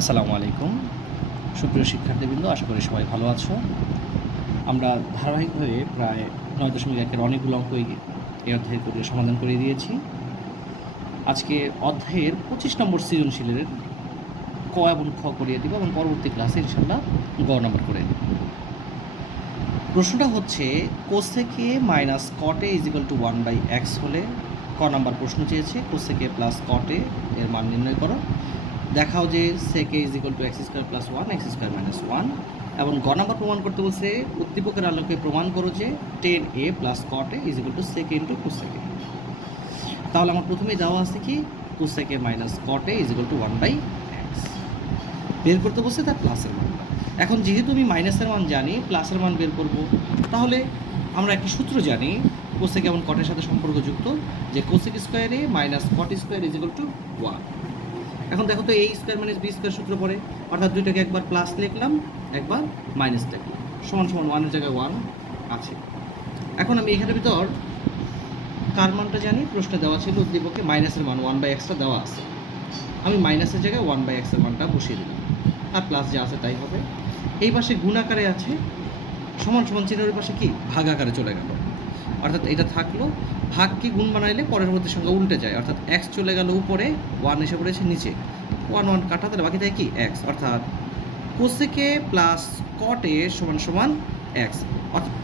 আসসালামু আলাইকুম সুপ্রিয় শিক্ষার্থীবৃন্দ, আশা করি সবাই ভালো আছো। আমরা ধারাবাহিকভাবে প্রায় 9.1-এর অনেকগুলো অঙ্ক এই অধ্যায়ের করে সমাধান করে দিয়েছি। আজকে অধ্যায়ের 25 নম্বর সৃজনশীলের ক এবং খ করিয়ে দিব এবং পরবর্তী ক্লাসে ইনশাল্লাহ গ নম্বর করে দেব। প্রশ্নটা হচ্ছে কোসেকে মাইনাস কটে ইজিক্যাল টু 1/x হলে ক নাম্বার প্রশ্ন চেয়েছে কোসেকে প্লাস কটে এর মান নির্ণয় করো। দেখাও যে sec equal to x square plus 1 x square minus 1 এবং গ নাম্বার প্রমাণ করতে বলছে উদ্দীপকের আলোকে প্রমাণ করো যে tan a plus cot a equal to sec into cosec. তাহলে আমার প্রথমেই দেওয়া আছে কি cosec minus cot a equal to 1/x বের করতে বলছে তার প্লাসের মানটা। এখন যেহেতু আমি মাইনাসের মান জানি প্লাসের মান বের করব, তাহলে আমরা একটি সূত্র জানি কোসেক এবং কটের সাথে সম্পর্কযুক্ত যে cosec square A minus cot square equal to 1। এখন দেখো তো a square minus B square সূত্র পড়ে, অর্থাৎ দুইটাকে একবার প্লাস লিখলাম একবার মাইনাস লিখলাম, সমান সমান 1-এর জায়গায় 1 আছে। এখন আমি এখানের ভিতর কার মানটা জানি, প্রশ্নে দেওয়া ছিল উদ্দীপকে মাইনাসের মান 1/xটা দেওয়া আছে, আমি মাইনাসের জায়গায় 1/x এর মানটা বসিয়ে দিলাম, আর প্লাস যা আছে তাই হবে। এই পাশে গুণ আকারে আছে, সমান সমান চিহ্নের পাশে কি ভাগ আকারে চলে গেল, অর্থাৎ এটা থাকলো। ভাগ কি গুণ বানাইলে পরবর্তী সংখ্যা উল্টে যায়, অর্থাৎ x চলে গেল উপরে, 1 এসে পড়েছে নিচে, 1 কাটা তাহলে বাকি থাকে কি x, অর্থাৎ কোসেকে প্লাস কট এ সমান সমান x। অর্থাৎ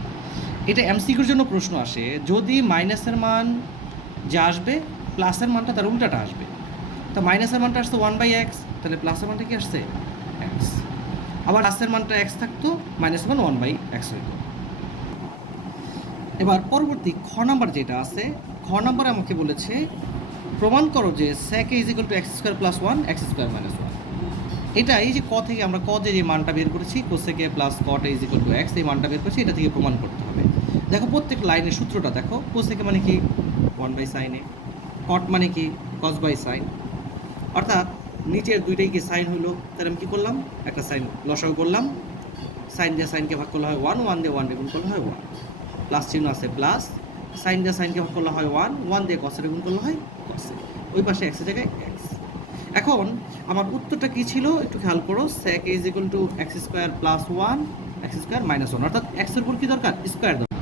এটা এমসিকিউর জন্য প্রশ্ন আসে, যদি মাইনাসের মান যা আসবে প্লাসের মানটা তার উল্টাটা আসবে। তা মাইনাসের মানটা আসছে 1/x, তাহলে প্লাসের মানটা কি আসছে x, আবার প্লাসের মানটা x থাকতো মাইনাসের মান 1/x হইতো। এবার পরবর্তী খ নাম্বার যেটা আছে, খ নাম্বার আমাকে বলেছে প্রমাণ করো যে sec a equal to x square plus 1 x square minus 1। এটা এই যে ক থেকে আমরা ক যে মানটা বের করেছি cosec a plus cot a equal to x, এই মানটা বের করেছি, এটা থেকে প্রমাণ করতে হবে। দেখো প্রত্যেক লাইনের সূত্রটা দেখো, কোসেক মানে কি 1/sin a, কট মানে কি cos বাই সাইন, অর্থাৎ নিচের দুইটাই কি সাইন হইলো, তাহলে আমি কী করলাম একটা সাইন লসাগু করলাম, সাইন দিয়ে সাইনকে ভাগ করলে হয় 1, 1 দিয়ে 1 গুণ করলে হয় 1, প্লাস চিহ্ন আছে প্লাস, সাইন দিয়ে সাইনকে ভাগ করলে হয় 1, 1 দিয়ে কসের গুণ করলে হয় কস, ওই পাশে এক্সের জায়গায় এক্স। এখন আমার উত্তরটা কী ছিল একটু খেয়াল করো, sec a equal to x square plus 1 x square minus 1, অর্থাৎ এক্সের উপর কী দরকার স্কোয়ার দরকার।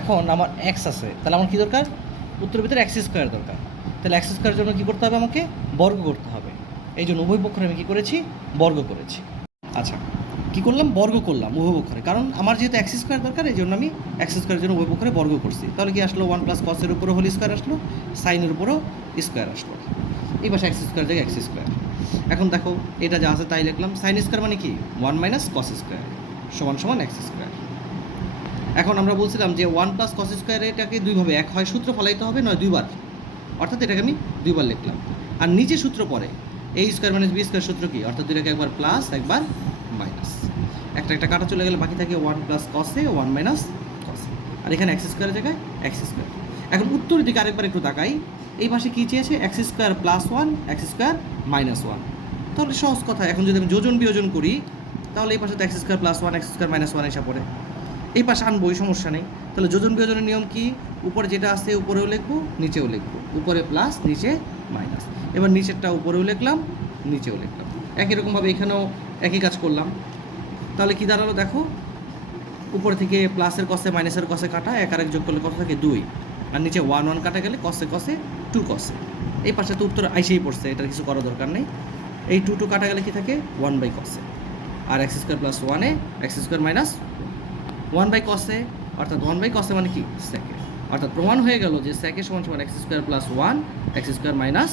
এখন আমার এক্স আছে, তাহলে আমার কী দরকার উত্তরের ভিতরে এক্স স্কোয়ার দরকার, তাহলে এক্স স্কোয়ারের জন্য কী করতে হবে আমাকে বর্গ করতে হবে। এই জন্য উভয় পক্ষে আমি কী করেছি বর্গ করেছি। আচ্ছা কী করলাম বর্গ করলাম উভয় পক্ষে, কারণ আমার যেহেতু এক্স স্কোয়ার দরকার এই জন্য আমি এক্স স্কোয়ারের জন্য উভয় পক্ষে বর্গ করছি। তাহলে কি আসলো 1 প্লাস কসের উপরও হোল স্কোয়ার আসলো, সাইনের উপরও স্কোয়ার আসলো, এই পাশে এক্স স্কোয়ার জায়গায় এক্স স্কোয়ার। এখন দেখো এটা যা আছে তাই লিখলাম, সাইন স্কোয়ার মানে কি 1 মাইনাস কস স্কোয়ার সমান সমান এক্স স্কোয়ার। এখন আমরা বলছিলাম যে 1 প্লাস কস স্কোয়ার এটাকে দুইভাবে, এক হয় সূত্র ফলাইতে হবে নয় দুইবার, অর্থাৎ এটাকে আমি দুইবার লিখলাম। আর নিচে সূত্র পড়ে a square minus B square সূত্র কি, অর্থাৎ দুইটাকে একবার প্লাস একবার মাইনাস, একটা একটা কাটা চলে গেলে বাকি থাকে 1 প্লাস কস এ 1 মাইনাস কস, আর এখানে এক্স স্কোয়ারের জায়গায় এক্স স্কোয়ার। এখন উত্তরের দিকে আরেকবার একটু তাকাই, এই পাশে কী চেয়েছে x square plus 1 x square minus 1, তাহলে সহজ কথা, এখন যদি আমি যোজন বিয়োজন করি তাহলে এই পাশে তো x square plus 1 x square minus 1 এসে পড়ে, এই পাশে আনবোই সমস্যা নেই। তাহলে যোজন বিয়োজনের নিয়ম কি, উপরে যেটা আছে উপরেও লিখবো নিচেও লিখবো, উপরে প্লাস নিচে মাইনাস, এবার নিচেরটা উপরেও লিখলাম নিচেও লিখলাম, একই রকমভাবে এখানেও একই কাজ করলাম। তাহলে কি দাঁড়ালো দেখো, উপরে থেকে প্লাসের কসে মাইনাসের কসে কাটা, এক আরেক যোগ করলে কত থাকে 2, আর নিচে 1 1 কাটা গেলে কসে কসে 2 কসে, এই পাশে তো উত্তর আইসেই পড়ছে, এটার কিছু করার দরকার নেই। এই 2 2 কাটা গেলে কি থাকে 1/কসে, আর এক্স স্কোয়ার প্লাস 1 এ এক্স স্কোয়ার মাইনাস 1/কসে, অর্থাৎ 1/কসে মানে কি সেকে, অর্থাৎ প্রমাণ হয়ে গেল যে সেকে সমান সমান x square plus 1 x square minus